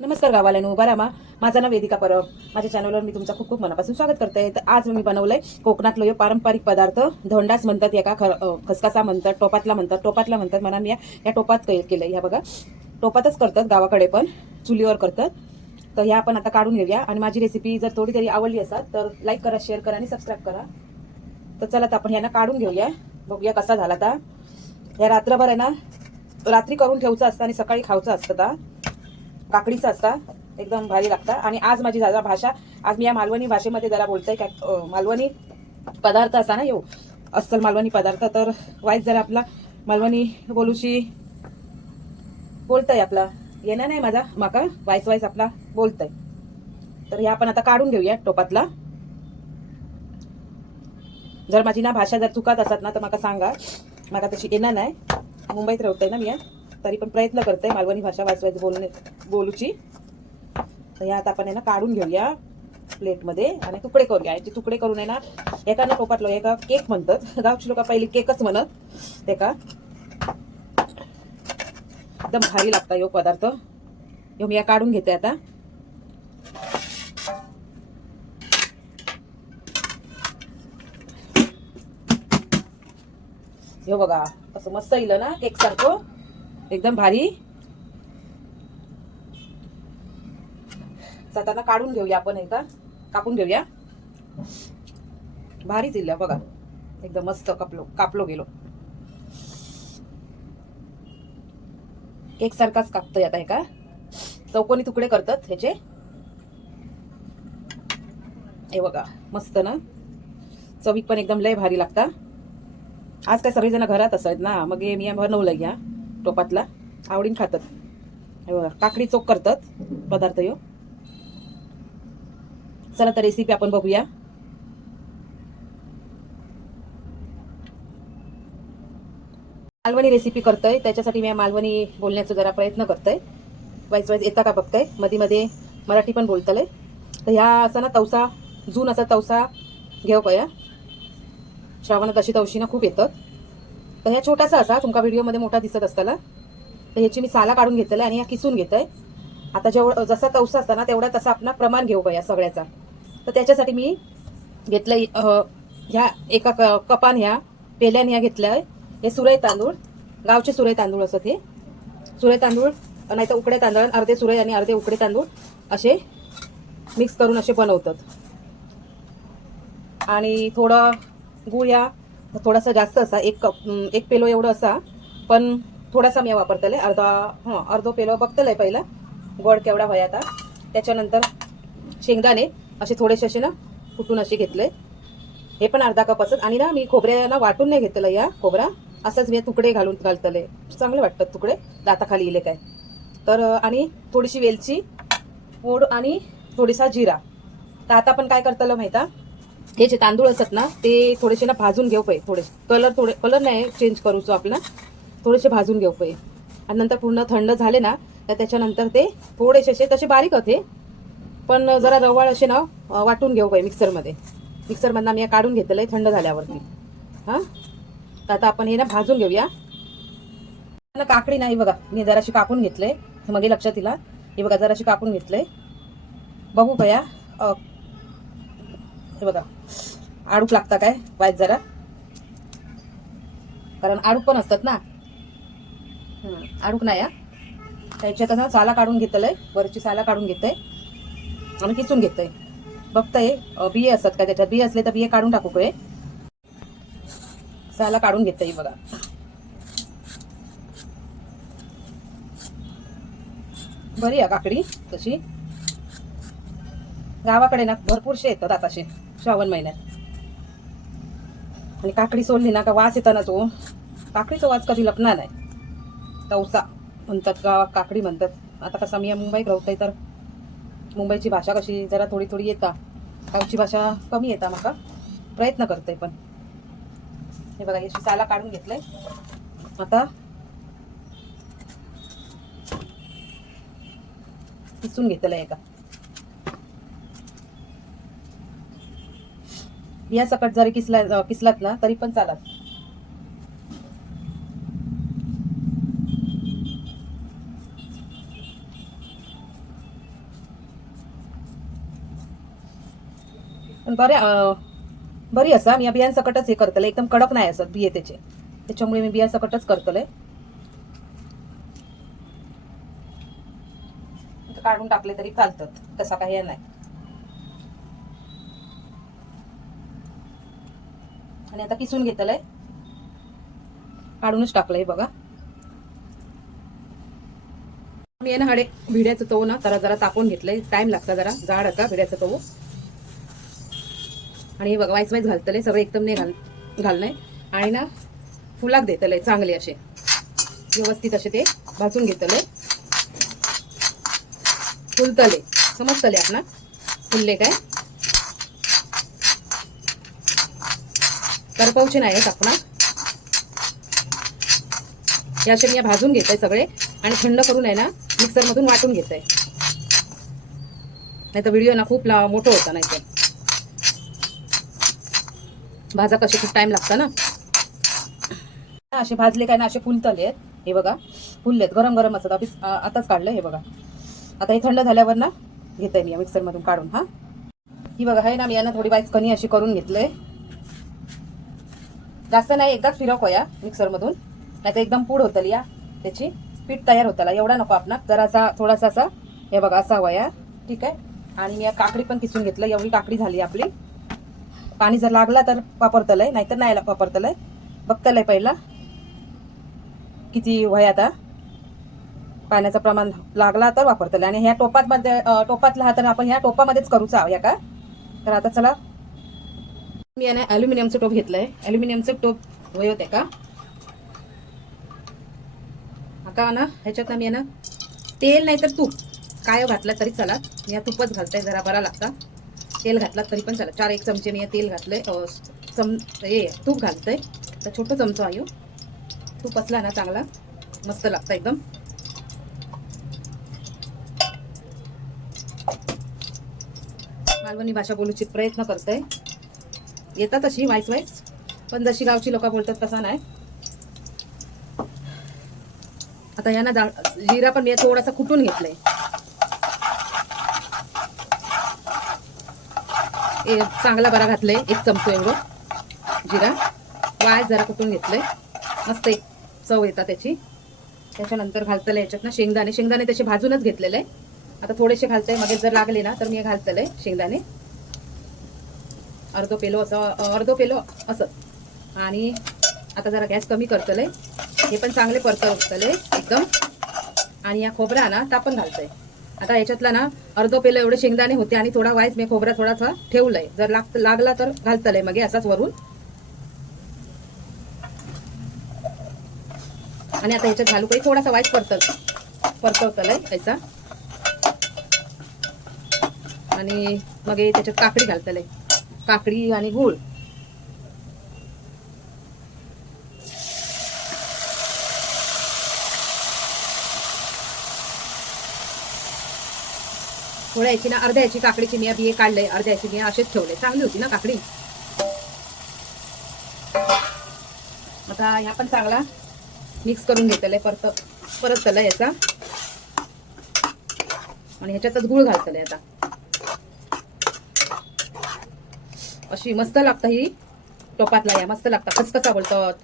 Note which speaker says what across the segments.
Speaker 1: नमस्कार गावाला उभा रामा माझं नाव वेदिका परब. माझ्या चॅनलवर मी तुमचं खूप खूप मनापासून स्वागत करते. तर आज मी बनवलंय कोकणातलं हे पारंपरिक पदार्थ. धोंडाच म्हणतात या का ख- खसखसा म्हणतात टोपातला म्हणतात टोपातला म्हणतात म्हणा मी या या टोपात के- केलंय ह्या बघा. टोपातच करतात गावाकडे पण चुलीवर करतात. तर ह्या आपण आता काढून घेऊया. आणि माझी रेसिपी जर थोडी तरी आवडली असाल तर लाईक करा शेअर करा आणि सबस्क्राईब करा. तर चला तर आपण ह्यांना काढून घेऊया. बघूया कसा झाला आता या रात्रभर आहे ना रात्री करून ठेवचं असतं आणि सकाळी खाऊचं असतं ता. काकडीचा असता एकदम भारी लागता आणि आज माझी जरा भाषा आज मी या मालवणी भाषेमध्ये जरा बोलते काय मालवणी पदार्थ असा ना येऊ अस्सल मालवणी पदार्थ. तर वाईस जरा आपला मालवणी बोलूशी बोलतंय आपला. येणार नाही माझा माका वाईस वाईस आपला बोलतंय. तर हे आपण आता काढून घेऊया टोपातला. जर माझी ना भाषा जर चुकत असत ना तर मला सांगा. मला तशी येणार नाही. मुंबईत राहतोय ना मी या. तरी पण प्रयत्न करते मालवणी भाषा वाचवायची बोलणे बोलूची. तर या आता आपण आहे ना काढून घेऊया प्लेटमध्ये आणि तुकडे करूया याचे तुकडे करून आहे ना एका ना टोपातलो एका केक म्हणतात. गावची लोक पहिले केकच म्हणत. ते का? एकदम भारी लागता यो पदार्थ. यो मी या काढून घेते आता. यो बघा असं मस्त येईल ना केक सारखं. एकदम भारी. जाताना काढून घेऊया आपण एकदा. कापून घेऊया. भारीच येईल बघा. एकदम मस्त कापलो कापलो गेलो. केक सारखाच कापतोय आता हे का? चौकोनी तुकडे करतात ह्याचे. हे बघा मस्त ना? चवीक पण एकदम लय भारी लागता. आज काय सगळेजण घरात असत ना? मग हे मी बनवलं घ्या. टोपातला. आवडीन खातात. हे बघा, काकडी चोक करतात पदार्थ यो चला तर रेसिपी आपण बघूया. मालवणी रेसिपी करतोय. त्याच्यासाठी मी मालवणी बोलण्याचा जरा प्रयत्न करतोय. वाईस वाईस येता का बघताय? मध्ये मध्ये मराठी पण बोलतलंय तर ह्या असा ना तवसा जून असा तवसा घेऊ का या? श्रावणात अशी तवशी ना खूप येतात. तर ह्या छोटासा असा तुमका व्हिडिओमध्ये मोठा दिसत असताना. तर ह्याची मी साला काढून घेतलेला आणि ह्या किसून घेतोय आता जेवढं जसा तवसा असता ना तेवढा तसा आपला प्रमाण घेऊ या सगळ्याचा. तर त्याच्यासाठी मी घेतलं ह्या एका क- कपान ह्या पेल्यान ह्या घेतलंय. हे सुरई तांदूळ गावचे सुरई तांदूळ असत हे सुरई तांदूळ नाही तर उकडे तांदूळ अर्धे सुरई आणि अर्धे उकडे तांदूळ असे मिक्स करून असे बनवतात. आणि थोडं गूळ या थोडासा जास्त असा एक कप एक पेलो एवढं असा पण थोडासा मी वापरतले अर्धा हां अर्धो पेलो बघतलंय पहिला. गोड केवढा व्हाय आता. त्याच्यानंतर शेंगदाणे असे थोडेसे असे ना कुटून असे घेतले. हे पण अर्धा कप असत आणि ना मी खोबऱ्याला वाटून नाही घेतलं या खोबरा. असंच मी तुकडे घालून घालतले. चांगले वाटतात तुकडे. दाताखाली इले काय. तर आणि थोडीशी वेलची पूड आणि थोडीसा जिरा. तर आता आपण काय करतलं माहिता हे जे तांदूळ असत ना ते थोडेसे ना भाजून घेऊ पाहिजे थोडे कलर थोडे कलर नाही चेंज करूचो आपला थोडेसे भाजून घेऊ पाहिजे आणि नंतर पूर्ण थंड झाले ना तर त्याच्यानंतर ते थोडेसे असे तसे बारीक होते. पण जरा रवाळ असे ना वाटून घेऊ पाहिजे मिक्सरमध्ये. मिक्सरमधनं आम्ही हे काढून घेतलं आहे थंड झाल्यावरती. हां? तर आता आपण हे ना भाजून घेऊया. ना काकडी नाही बघा मी जराशी कापून घेतलंय मग हे लक्षात येईल हे. बघा जराशी कापून घेतलंय बघू पया हे बघा. आडूक लागता काय? पाहिजे जरा. कारण आडूक पण असतात ना. आडूक नाही या त्याच्यात ना साला काढून घेतलंय वरची साला काढून घेतय आणि किसून घेतय बघताय बिये असतात का त्याच्यात? बिये असले तर बिये काढून टाकू काय साला काढून घेतय बघा. बरी आहे काकडी तशी. गावाकडे ना भरपूरशे येतात आताशे. श्रावण महिन्यात. आणि काकडी सोडली ना का वास येताना तो. काकडीचा वास कधी लपणार नाही. तवसा म्हणतात का काकडी म्हणतात. आता कसं मी या मुंबईत राहतोय तर मुंबईची भाषा कशी जरा थोडी थोडी येता. गावची भाषा कमी येता माका. प्रयत्न करते पण. हे बघा याची साला काढून घेतलंय. आता किसून घेतलंय एका या सकट जरी किसला किसलात ना तरी पण चालत. पण बरे बरी असा मी या बियांसकटच हे करतले एकदम कडक नाही असत बिये त्याचे. त्याच्यामुळे मी बियांसकटच करतले. काढून टाकले तरी चालतात तसा काही नाही. आणि आता किसून घेतलंय. काढूनच टाकलंय बघा. मी आहे ना हाडे भिड्याचं तवू ना जरा जरा तापून घेतलंय. टाइम लागता जरा. जाड आता भिड्याचं तवू. आणि हे बघा वाईस वाईस घालतलंय. सगळं एकदम नाही घाल घालणं आणि ना फुलाक देतलंय चांगले असे. व्यवस्थित असे ते भाजून घेतलंय. फुलतले. समजतले आपण? फुलले काय? करपवचे नाही टाकणार हे असे मी भाजून घेत आहे सगळे आणि थंड करून आहे ना मिक्सरमधून वाटून घेत आहे नाही तर व्हिडिओ ना खूप मोठं होता नाही तर भाजा कसे खूप टाइम लागता ना. असे भाजले काय ना असे फुलतले आहेत. हे बघा फुललेत गरम गरम असतात. ऑफिस आताच काढलं हे बघा. आता हे थंड झाल्यावर ना घेते मी मिक्सरमधून काढून हा. ही बघा आहे ना मी यांना थोडी बाईस कणी अशी करून घेतलंय. जास्त नाही एकदाच फिरक होया मिक्सरमधून. नाही तर एकदम पूड होतली या त्याची पीठ तयार होताला एवढा नको आपण जरासा थोडासा असा हे बघा असा वया. ठीक आहे? आणि मी या काकडी पण किसून घेतलं. एवढी काकडी झाली आपली. पाणी जर लागला तर वापरतलंय नाहीतर नाही वापरतलंय बघतलंय पहिला. किती वय आता. पाण्याचं प्रमाण लागला तर वापरतलं आणि ह्या टोपात मध्ये टोपातला हा तर आपण ह्या टोपामध्येच करूचा या का? तर आता चला मी याने ॲल्युमिनियमचं टोप घेतलं आहे अल्युमिनियमचं टोप वय होते का? आता ना ह्याच्यात मी ना तेल नाही तर तूप. काय घातलं तरी चला मी या तूपच घालते जरा बरा लागता. तेल घातला तरी पण चला चार एक चमचे मी या तेल घातलंय. चम हे तूप घालतंय. तर छोटं चमचं आहे हो. तूप असला ना चांगला मस्त लागतं एकदम. मालवणी भाषा बोलूची प्रयत्न करतंय. येतात तशी वाईस वाईस पण जशी गावची लोक बोलतात तसा नाही. आता यांना जा जिरा पण मी थोडासा कुटून घेतलाय. चांगला बरा घातलाय एक चमचो एवढं जिरा. वाय जरा कुटून घेतलंय. मस्त एक चव येतात त्याची. त्याच्यानंतर घालतलंय याच्यात ना शेंगदाणे. शेंगदाणे त्याचे भाजूनच घेतलेले. आहे आता थोडेसे घालतंय. मध्ये जर लागले ना तर मी घालतलंय शेंगदाणे. अर्धो पेलो असं अर्ध अर्धो पेलो असं. आणि आता जरा गॅस कमी करतले हे पण चांगले परतले एकदम. आणि या खोबरा ना तापण घालतंय. आता याच्यातला ना अर्धो पेलो एवढे शेंगदाणे होते आणि थोडा वाईस मी खोबरा थोडासा ठेवलाय. जर लाग लागला तर घालतलंय मग असाच वरून. आणि आता ह्याच्यात घालू काही थोडासा वाईस परतल परतवतलंय याचा. आणि मग त्याच्यात काकडी घालतलंय. काकडी आणि गूळ. थोड्या याची ना अर्ध्या याची काकडीची मी बिये काढले अर्ध्या याची मी असेच ठेवले चांगली होती ना काकडी? आता ह्या पण चांगला मिक्स करून घेतलेला आहे परत परत त्याला याचा. आणि ह्याच्यातच गुळ घालतलाय आता. अशी मस्त लागतं ही. टोपातला या मस्त लागतात खसखसा बोलतात.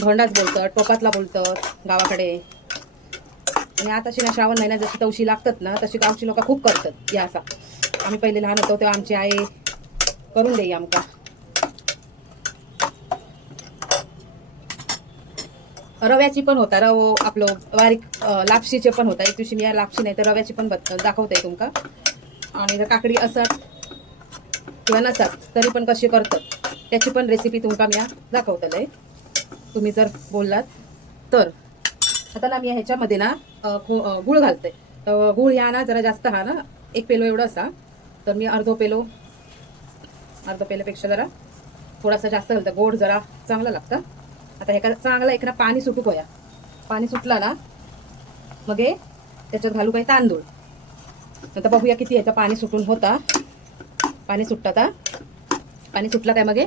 Speaker 1: धोंडाच बोलतात टोपातला बोलतात गावाकडे. आणि आता अशी ना श्रावण महिन्यात जशी तवशी लागतात ना तशी गावची लोक खूप करतात. या असा. आम्ही पहिले लहान होतो तेव्हा आमची आई करून देई आमका. रव्याची पण होता रव आपलं बारीक लापशीचे पण होता. एक दिवशी मी या लापशी नाही तर रव्याची पण दाखवते तुमका. आणि जर काकडी असत किंवा नसत तरी पण कशी करतात त्याची पण रेसिपी तुमका मी दाखवतलंय. तुम्ही जर बोललात तर. आता ना मी ह्याच्यामध्ये ना खो- गुळ घालते तर गुळ ह्या ना जरा जास्त हा ना एक पेलो एवढं असा. तर मी अर्धो पेलो अर्धो पेल्यापेक्षा जरा थोडासा जास्त घालतं गोड जरा चांगला लागतं. आता ह्याका चांगला एक ना पाणी सुटू पोया पाणी सुटला ना मग हे त्याच्यात घालू काही तांदूळ. आता बघूया किती ह्याचं पाणी सुटून होता. पाणी सुटतं आता. पाणी सुटला काय मग?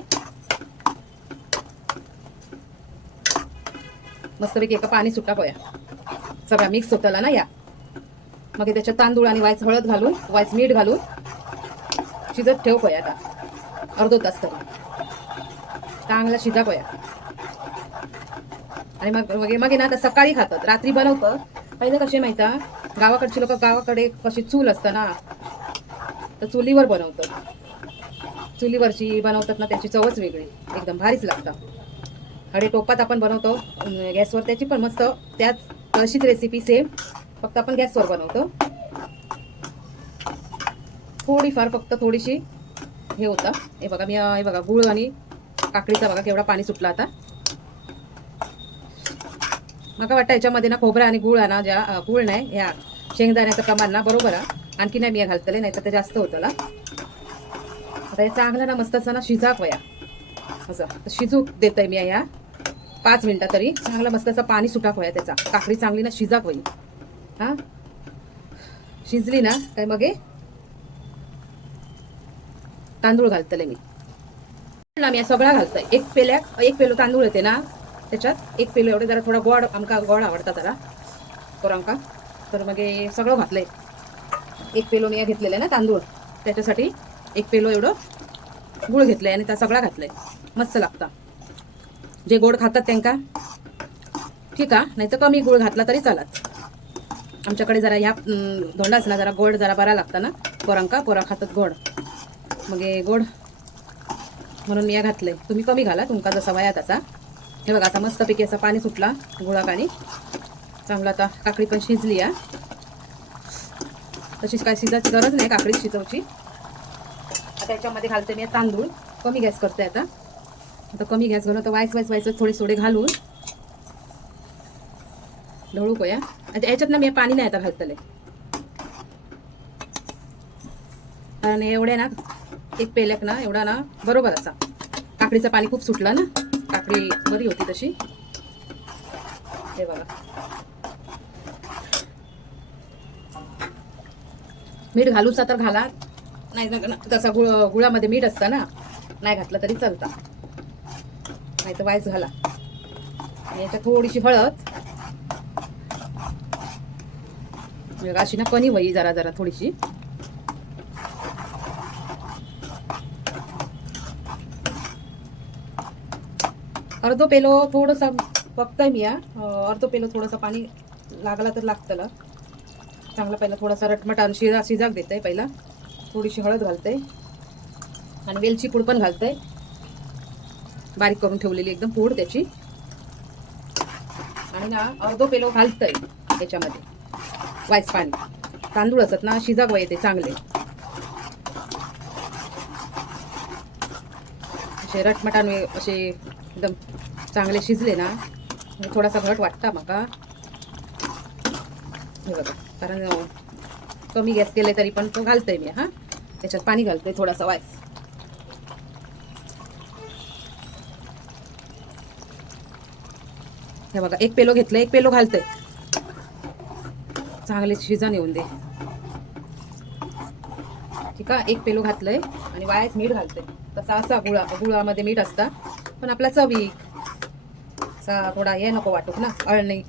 Speaker 1: मस्तपैकी एका पाणी सुटा पोया. सगळा मिक्स होताला ना या. मग त्याच्यात तांदूळ आणि वायच हळद घालून वायच मीठ घालून शिजत ठेव पोया आता. अर्धो तास तरी. चांगला शिजा पोया. आणि मग मग मग ना आता सकाळी खातात. रात्री बनवतं. पहिले कसे माहिती गावाकडची लोक गावाकडे कशी चूल असतं ना तर चुलीवर बनवतं. चुलीवरची बनवतात ना त्याची चवच वेगळी. एकदम भारीच लागतं. आणि टोपात आपण बनवतो गॅसवर. त्याची पण मस्त त्याच तशीच रेसिपी सेम फक्त आपण गॅसवर बनवतो. थोडीफार फक्त थोडीशी हे होतं. हे बघा मी हे बघा गुळ आणि काकडीचा बघा केवढा पाणी सुटला आता. मला वाटतं याच्यामध्ये ना खोबरा आणि गुळ आणा ना ज्या गुळ नाही ह्या शेंगदाण्याचं प्रमाण ना बरोबर आहे. आणखी नाही मी घालतले नाही तर ते जास्त होतं ना. आता हे चांगलं ना मस्त असं ना शिजाक असं शिजू शिजूक देत आहे मी या. पाच मिनटं तरी. चांगलं मस्त असं पाणी सुटाक होया त्याचा. काकडी चांगली ना शिजाक होईल. हा? शिजली ना काय मग हे? तांदूळ घालतले मी. ना मी सगळा घालतोय. एक पेल्याक एक पेलो तांदूळ येते ना त्याच्यात. एक पेलो एवढे जरा थोडा गोड आमका गोड आवडता जरा. पोरांका तर मग हे सगळं घातलंय. एक पेलो मी घेतलेलं आहे ना तांदूळ. त्याच्यासाठी एक पेलो एवढं गुळ आहे आणि त्या सगळा घातलाय. मस्त लागता. जे गोड खातात त्यांका. ठीक आहे नाही तर कमी गुळ घातला तरी चालत. आमच्याकडे जरा ह्या अं, धोंडाच ना जरा गोड जरा बरा लागता ना. पोरांका पोरा खातात गोड. मग गोड म्हणून मी या आहे तुम्ही कमी घाला तुमका जसा वया तसा हे बघा आता मस्तपैकी असं पाणी सुटला गुळाकानी चांगला आता काकडी पण शिजली या तशीच काय शिजायची गरज नाही काकडी शिजवची. आता याच्यामध्ये घालते मी तांदूळ. कमी गॅस करते आता. आता कमी गॅस घालून आता वायस वायस व्हायचं थोडे थोडे घालून ढवळू पोया. आता याच्यात ना मी पाणी नाही आता घालतले. कारण एवढे ना एक पेल्याक ना एवढा ना बरोबर असा. काकडीचं पाणी खूप सुटलं ना. काकडी बरी होती तशी. हे बघा. मीठ घालूचा तर घाला नाही ना- तसा गुळ गुळामध्ये मीठ असतं ना. नाही घातलं तरी चालतं. नाही तर वायच घाला आणि याच्यात थोडीशी हळद. म्हणजे अशी ना कणी वही जरा जरा थोडीशी. अर्धो पेलो थोडंसं बघताय मी या अर्धो पेलो थोडंसं पाणी लागला तर लागतं चांगला पहिला थोडासा रटमट आणि शिजा शिजाक देते पहिला. थोडीशी हळद घालते आणि वेलची पूड पण घालते बारीक करून ठेवलेली एकदम पूड त्याची. आणि ना अर्धो पेलो घालतंय त्याच्यामध्ये. वायस पाणी. तांदूळ असत ना शिजाक येते चांगले. असे रटमटान असे एकदम चांगले शिजले ना थोडासा घट वाटता मका. हे बघा. कारण कमी गॅस केले तरी पण तो घालतोय मी हा. त्याच्यात पाणी घालतोय थोडासा वायस हे बघा एक पेलो घेतलं एक पेलो घालतोय. चांगले शिजन येऊन दे. ठीक आहे एक पेलो घातलंय आणि वायाच मीठ घालतंय. तसा असा गुळा गुळामध्ये मीठ असता पण आपला चवीक. असा थोडा हे नको वाटूक ना अळणी.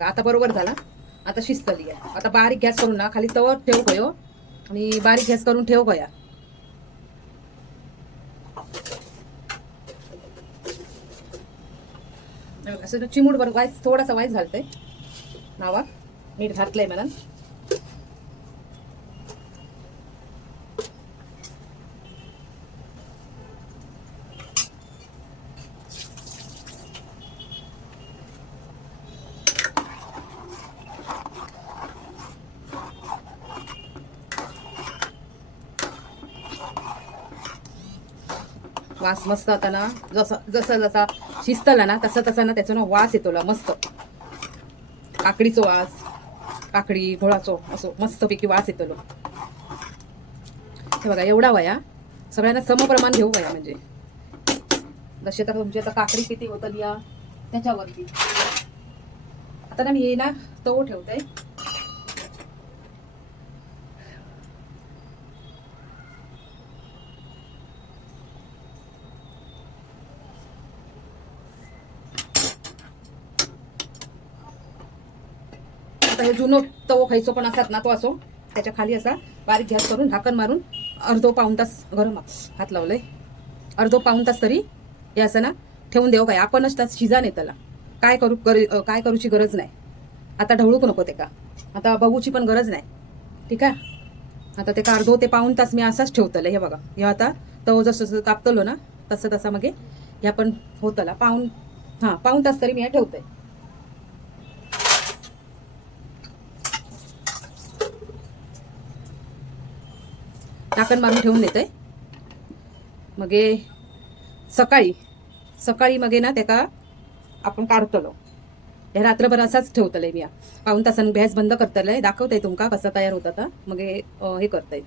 Speaker 1: बघा आता बरोबर झाला. आता शिस्तली आहे. आता बारीक गॅस करून ना खाली तवर ठेवू गयो आणि बारीक गॅस करून ठेवू गया असं चिमूट बरोबर वाईस थोडासा वाईस घालतंय नावा मीठ घातलंय मला वास मस्त आता ना जसा जसा जसा शिजतला ना तसा तसा ना त्याचा ना वास येतो मस्त. काकडीचो वास काकडी घोळाचो असो मस्तपैकी वास येतो हे बघा एवढा वया. सगळ्यांना समप्रमाण घेऊ वया म्हणजे. जसे तर तुमची आता काकडी किती होतं या त्याच्यावरती. आता ना मी हे ना तव ठेवते. आता हे जुनं तवो खायचो पण असतात ना तो असो. त्याच्याखाली असा बारीक गॅस करून ढाकण मारून अर्धो पाऊण तास गरम हात लावलंय. अर्धो पाऊण तास तरी हे असं ना ठेवून देऊ काय आपणच त्यात शिजा नाही त्याला. काय करू गर काय करूची गरज नाही. आता ढवळूक नको ते का. आता बघूची पण गरज नाही. ठीक आहे? आता ते का अर्धो ते पाऊण तास मी असाच ठेवतलं हे बघा. हे आता तो जसं जसं कापतलो ना तसं तसं मग हे आपण होतला. पाऊण हां पाऊण तास तरी मी हे ठेवतोय. टाकण मारून ठेवून देतोय. मग सकाळी सकाळी मग ना तेका आपण काढतलो. हे रात्रभर असाच ठेवतलंय मी. पाऊन पाऊण तासान गॅस बंद करतलंय. दाखवतंय तुमका कसा तयार होता मग हे करतय.